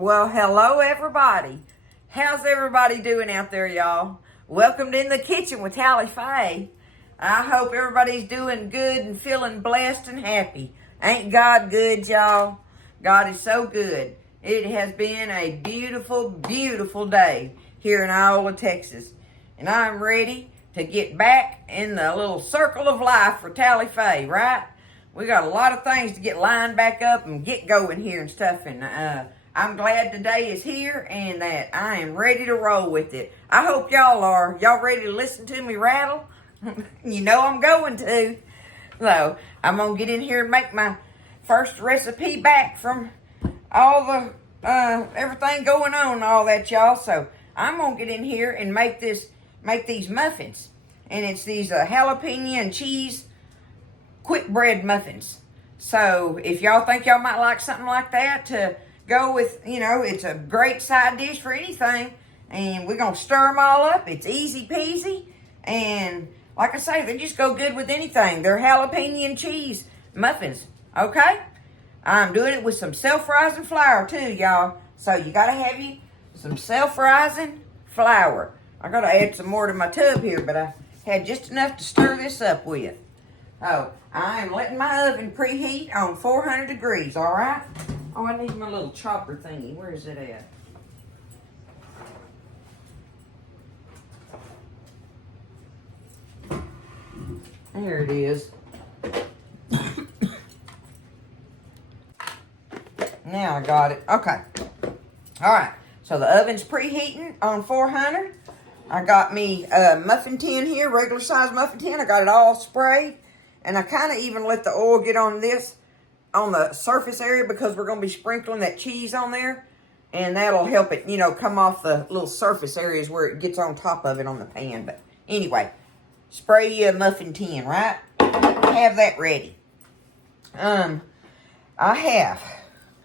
Well, hello everybody. How's everybody doing out there, y'all? Welcome to In the Kitchen with Hallie Faye. I hope everybody's doing good and feeling blessed and happy. Ain't God good, y'all? God is so good. It has been a beautiful, beautiful day here in Iowa, Texas. And I'm ready to get back in the little circle of life for Tally Faye, right? We got a lot of things to get lined back up and get going here and stuff. And I'm glad today is here and that I am ready to roll with it. I hope y'all are. Y'all ready to listen to me rattle? You know I'm going to. So I'm going to get in here and make my first recipe back from all the everything going on and all that, y'all. So I'm going to get in here and make these muffins. And it's these jalapeno and cheese quick bread muffins. So if y'all think y'all might like something like that to go with, it's a great side dish for anything. And we're going to stir them all up. It's easy peasy. And like I say, they just go good with anything. They're jalapeno and cheese muffins. Okay? I'm doing it with some self-rising flour too, y'all. So you got to have some self-rising flour. I got to add some more to my tub here, but I had just enough to stir this up with. Oh, I am letting my oven preheat on 400 degrees, all right? Oh, I need my little chopper thingy. Where is it at? There it is. Now I got it. Okay. All right. So the oven's preheating on 400. I got me a muffin tin here, regular size muffin tin. I got it all sprayed. And I kind of even let the oil get on the surface area because we're going to be sprinkling that cheese on there. And that'll help it, come off the little surface areas where it gets on top of it on the pan. But anyway, spray you a muffin tin, right? Have that ready. Let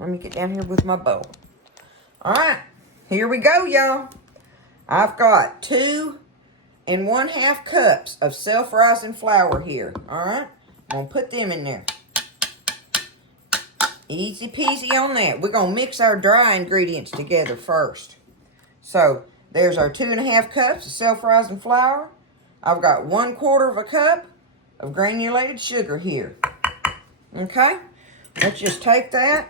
me get down here with my bowl. All right, here we go, y'all. I've got 2 1/2 cups of self-rising flour here. All right, I'm going to put them in there. Easy peasy on that. We're going to mix our dry ingredients together first. So there's our 2 1/2 cups of self-rising flour. I've got 1/4 cup of granulated sugar here. Okay, let's just take that.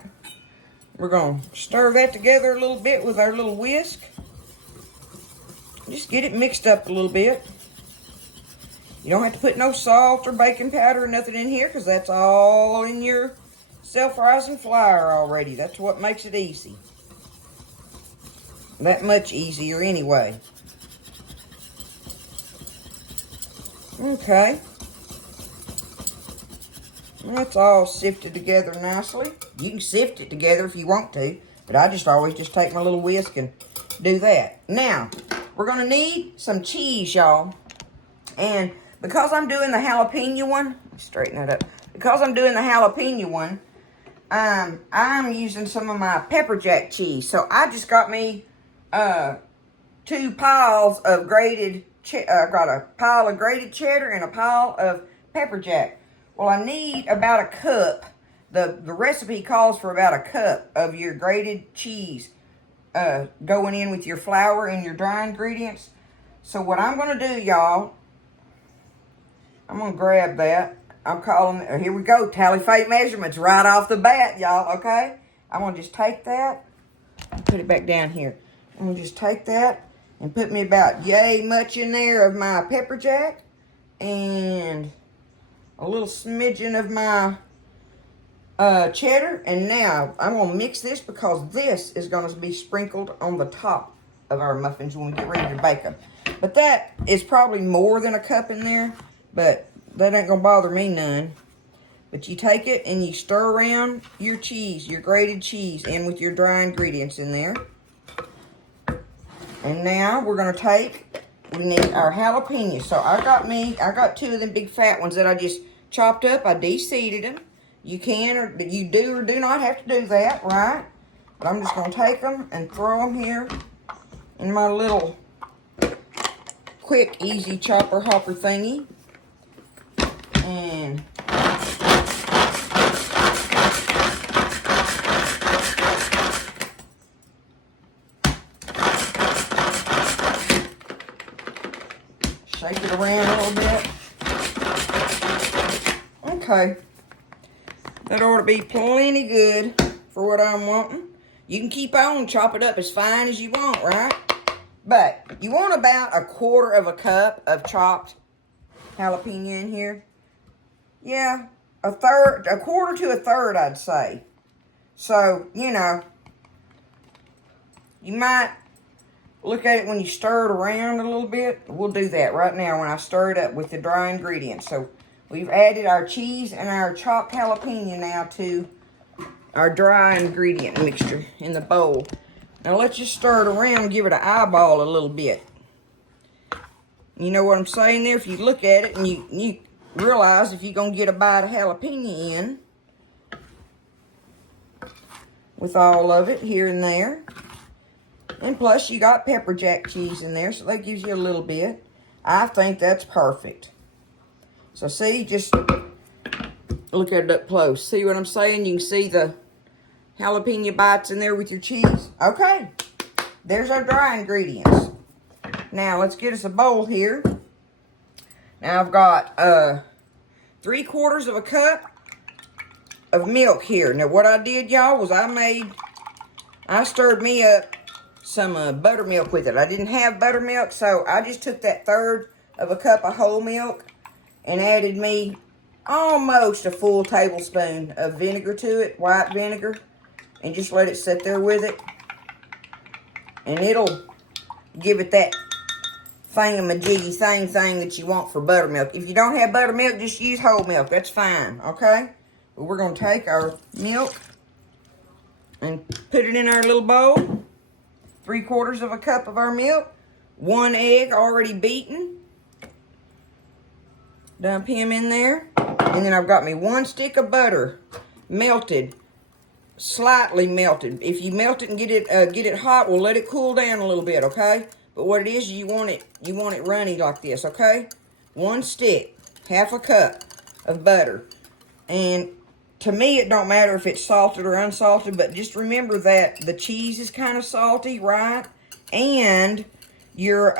We're going to stir that together a little bit with our little whisk. Just get it mixed up a little bit. You don't have to put no salt or baking powder or nothing in here because that's all in your self-rising flour already. That's what makes it easy. That much easier anyway. Okay. That's all sifted together nicely. You can sift it together if you want to, but I just always take my little whisk and do that. Now, we're going to need some cheese, y'all. And because I'm doing the jalapeno one, straighten that up. Because I'm doing the jalapeno one, I'm using some of my pepper jack cheese. So I just got me 2 piles of grated got a pile of grated cheddar and a pile of pepper jack. Well, I need about a cup. The recipe calls for about a cup of your grated cheese going in with your flour and your dry ingredients. So what I'm going to do, y'all, I'm going to grab that. I'm calling, here we go, Tally Faye measurements right off the bat, y'all, okay? I'm going to just take that and put it back down here. I'm going to just take that and put me about yay much in there of my pepper jack and a little smidgen of my cheddar. And now I'm going to mix this because this is going to be sprinkled on the top of our muffins when we get ready to bake them. But that is probably more than a cup in there, but that ain't going to bother me none. But you take it and you stir around your cheese, your grated cheese, in with your dry ingredients in there. And now we're going to we need our jalapenos. So I got 2 of them big fat ones that I just chopped up. I de-seeded them. You can, or you do or do not have to do that, right? But I'm just going to take them and throw them here in my little quick, easy chopper hopper thingy. And Shake it around a little bit. Okay. That ought to be plenty good for what I'm wanting. You can keep on, chop it up as fine as you want, right? But you want about 1/4 of a cup of chopped jalapeno in here. Yeah, 1/4 to 1/3, I'd say. So, you know, you might look at it when you stir it around a little bit. We'll do that right now when I stir it up with the dry ingredients. So, we've added our cheese and our chopped jalapeno now to our dry ingredient mixture in the bowl. Now, let's just stir it around and give it an eyeball a little bit. You know what I'm saying there? If you look at it and you realize if you're going to get a bite of jalapeno in with all of it here and there. And plus you got pepper jack cheese in there, so that gives you a little bit. I think that's perfect. So see, just look at it up close. See what I'm saying? You can see the jalapeno bites in there with your cheese. Okay, there's our dry ingredients. Now let's get us a bowl here. Now I've got 3/4 of a cup of milk here. Now what I did, y'all, was I stirred me up some buttermilk with it. I didn't have buttermilk, so I just took that 1/3 of a cup of whole milk and added me almost a full tablespoon of vinegar to it, white vinegar, and just let it sit there with it. And it'll give it that thingamajiggy thing that you want for buttermilk. If you don't have buttermilk, just use whole milk. That's fine, okay? But we're going to take our milk and put it in our little bowl. 3/4 of a cup of our milk. 1 egg already beaten. Dump him in there. And then I've got me 1 stick of butter, melted, slightly melted. If you melt it and get it hot, we'll let it cool down a little bit, okay? But what it is, you want it runny like this, okay? 1 stick, 1/2 cup of butter. And to me, it don't matter if it's salted or unsalted, but just remember that the cheese is kind of salty, right? And your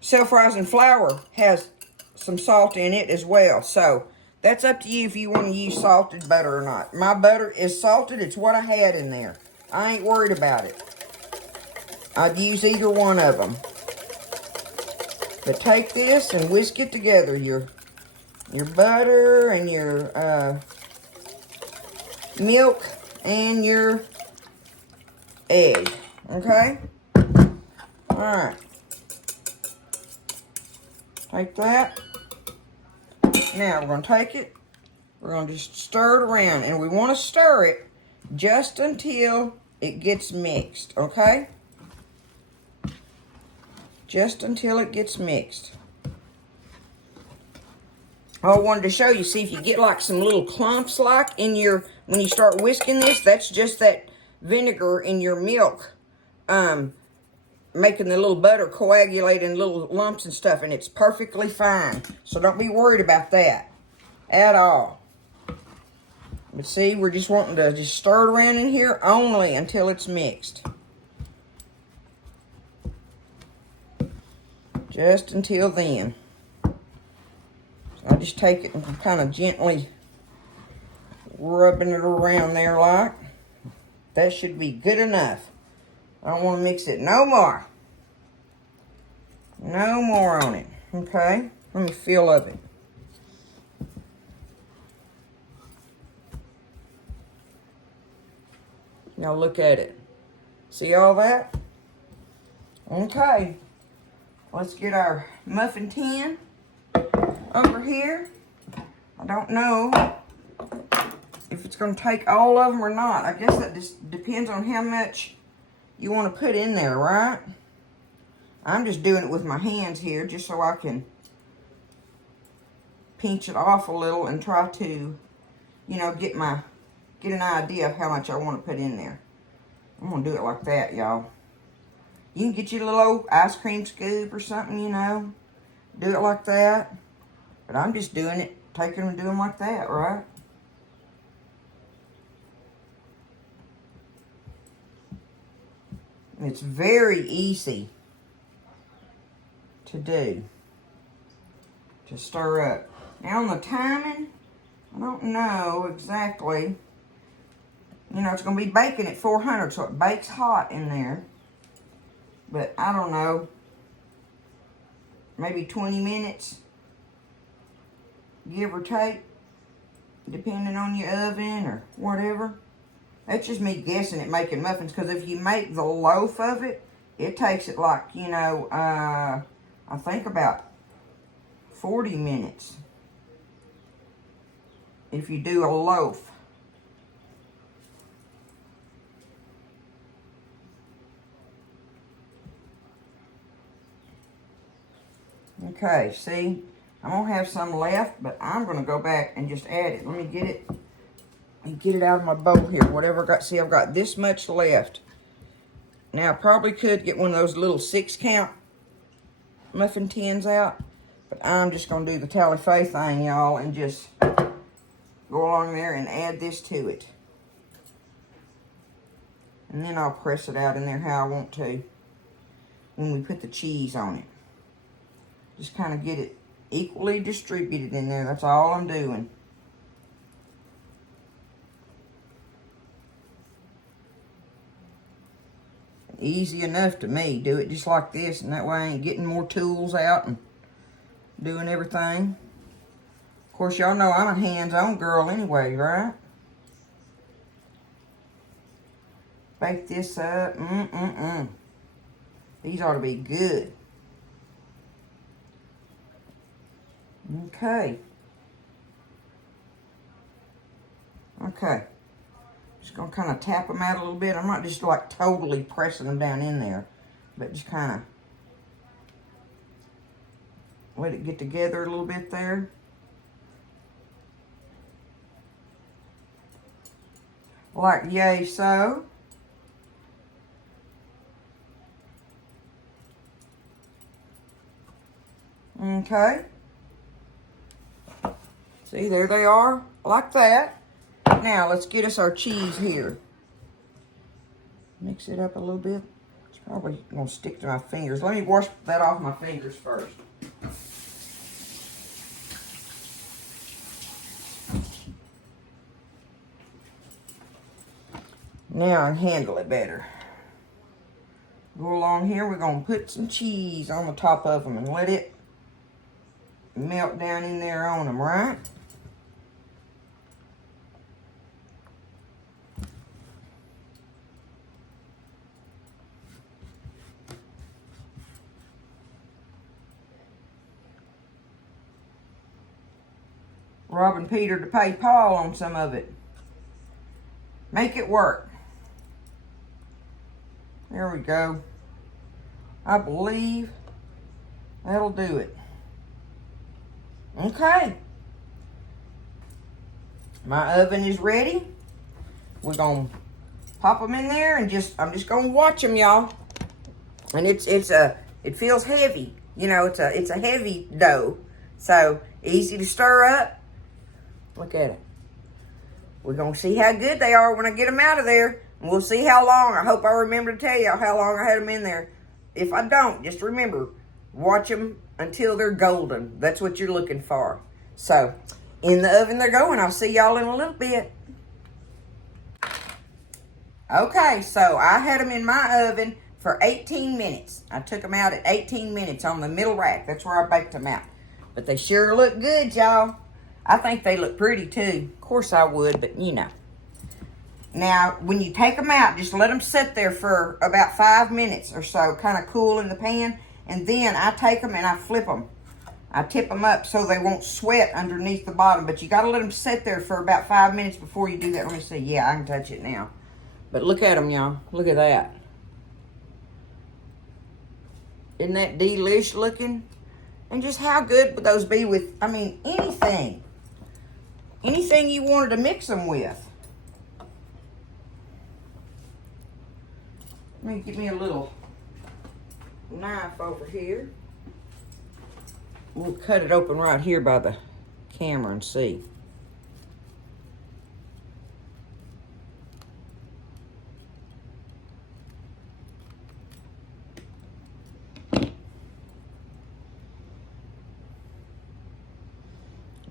self-rising flour has some salt in it as well. So that's up to you if you want to use salted butter or not. My butter is salted. It's what I had in there. I ain't worried about it. I'd use either one of them. But take this and whisk it together. Your butter and your milk and your egg. Okay? Alright. Take that. Now we're going to take it. We're going to just stir it around. And we want to stir it just until it gets mixed. Okay? Just until it gets mixed. I wanted to show you, see if you get like some little clumps like in your, when you start whisking this, that's just that vinegar in your milk making the little butter coagulate in little lumps and stuff, and it's perfectly fine. So don't be worried about that at all. But see, we're just wanting to just stir it around in here only until it's mixed. Just until then. I just take it and kind of gently rubbing it around there like. That should be good enough. I don't want to mix it no more. No more on it. Okay? Let me feel of it. Now look at it. See all that? Okay. Let's get our muffin tin over here. I don't know if it's going to take all of them or not. I guess that just depends on how much you want to put in there, right? I'm just doing it with my hands here just so I can pinch it off a little and try to, you know, get an idea of how much I want to put in there. I'm going to do it like that, y'all. You can get your little old ice cream scoop or something, you know. Do it like that. But I'm just doing it, taking them and doing them like that, right? It's very easy. to do to stir up. Now on the timing, I don't know exactly. You know, it's going to be baking at 400, so it bakes hot in there. But I don't know, maybe 20 minutes, give or take, depending on your oven or whatever. That's just me guessing at making muffins, because if you make the loaf of it, it takes it like, you know, I think about 40 minutes if you do a loaf. Okay, see, I'm going to have some left, but I'm going to go back and just add it. Let me get it and get it out of my bowl here. Whatever I got, see, I've got this much left. Now, I probably could get one of those little 6-count muffin tins out, but I'm just going to do the Tally-Fay thing, y'all, and just go along there and add this to it. And then I'll press it out in there how I want to when we put the cheese on it. Just kind of get it equally distributed in there. That's all I'm doing. Easy enough to me. Do it just like this, and that way I ain't getting more tools out and doing everything. Of course, y'all know I'm a hands-on girl anyway, right? Bake this up. These ought to be good. Okay. Okay. Just going to kind of tap them out a little bit. I'm not just like totally pressing them down in there, but just kind of let it get together a little bit there. Like yay so. Okay. See, there they are, like that. Now, let's get us our cheese here. Mix it up a little bit. It's probably going to stick to my fingers. Let me wash that off my fingers first. Now I can handle it better. Go along here, we're going to put some cheese on the top of them and let it melt down in there on them, right? Robbing Peter to pay Paul on some of it. Make it work. There we go. I believe that'll do it. Okay. My oven is ready. We're going to pop them in there and I'm just going to watch them, y'all. And it feels heavy. You know, it's a heavy dough. So, easy to stir up. Look at it. We're going to see how good they are when I get them out of there. And we'll see how long. I hope I remember to tell y'all how long I had them in there. If I don't, just remember, watch them until they're golden. That's what you're looking for. So, in the oven they're going. I'll see y'all in a little bit. Okay, so I had them in my oven for 18 minutes. I took them out at 18 minutes on the middle rack. That's where I baked them out. But they sure look good, y'all. I think they look pretty too. Of course I would, but you know. Now, when you take them out, just let them sit there for about 5 minutes or so, kind of cool in the pan. And then I take them and I flip them. I tip them up so they won't sweat underneath the bottom. But you got to let them sit there for about 5 minutes before you do that. Let me see. Yeah, I can touch it now. But look at them, y'all. Look at that. Isn't that delish looking? And just how good would those be with, I mean, anything. Anything you wanted to mix them with. Let me get me a little knife over here. We'll cut it open right here by the camera and see.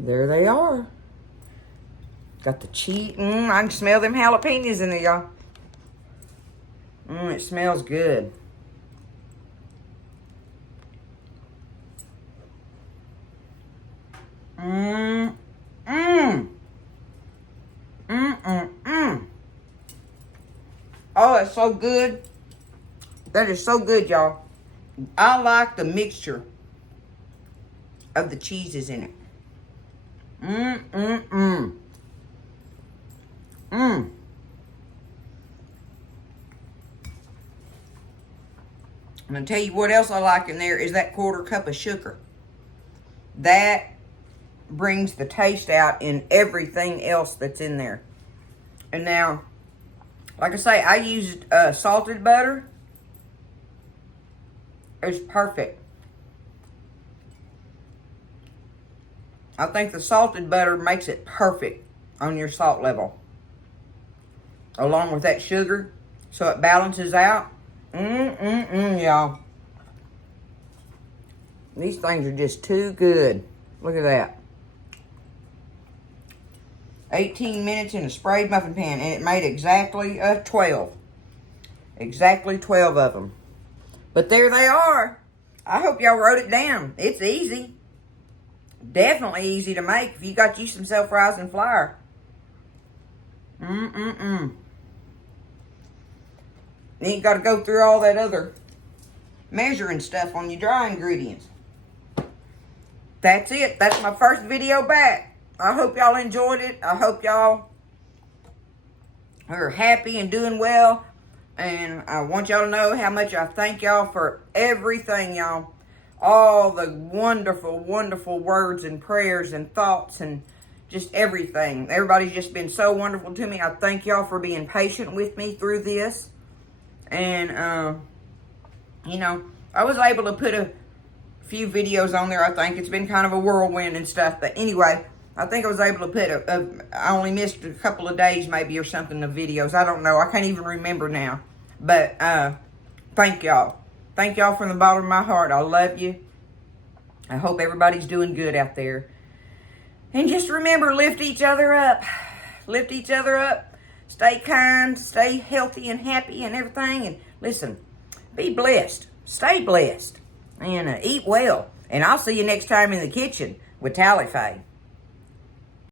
There they are. Got the cheese. I can smell them jalapenos in there, y'all. It smells good. Oh, that's so good. That is so good, y'all. I like the mixture of the cheeses in it. I'm going to tell you what else I like in there is that 1/4 cup of sugar. That brings the taste out in everything else that's in there. And now, like I say, I used salted butter. It's perfect. I think the salted butter makes it perfect on your salt level. Along with that sugar, so it balances out. Y'all. These things are just too good. Look at that. 18 minutes in a sprayed muffin pan, and it made exactly 12. Exactly 12 of them. But there they are. I hope y'all wrote it down. It's easy. Definitely easy to make if you got you some self-rising flour. You ain't got to go through all that other measuring stuff on your dry ingredients. That's it. That's my first video back. I hope y'all enjoyed it. I hope y'all are happy and doing well. And I want y'all to know how much I thank y'all for everything, y'all. All the wonderful, wonderful words and prayers and thoughts and just everything. Everybody's just been so wonderful to me. I thank y'all for being patient with me through this. And, you know, I was able to put a few videos on there. I think it's been kind of a whirlwind and stuff. But anyway, I think I was able to put I only missed a couple of days maybe or something of videos. I don't know. I can't even remember now. But thank y'all. Thank y'all from the bottom of my heart. I love you. I hope everybody's doing good out there. And just remember, lift each other up. Lift each other up. Stay kind. Stay healthy and happy and everything. And listen, be blessed. Stay blessed. And eat well. And I'll see you next time in the kitchen with Tally Faye.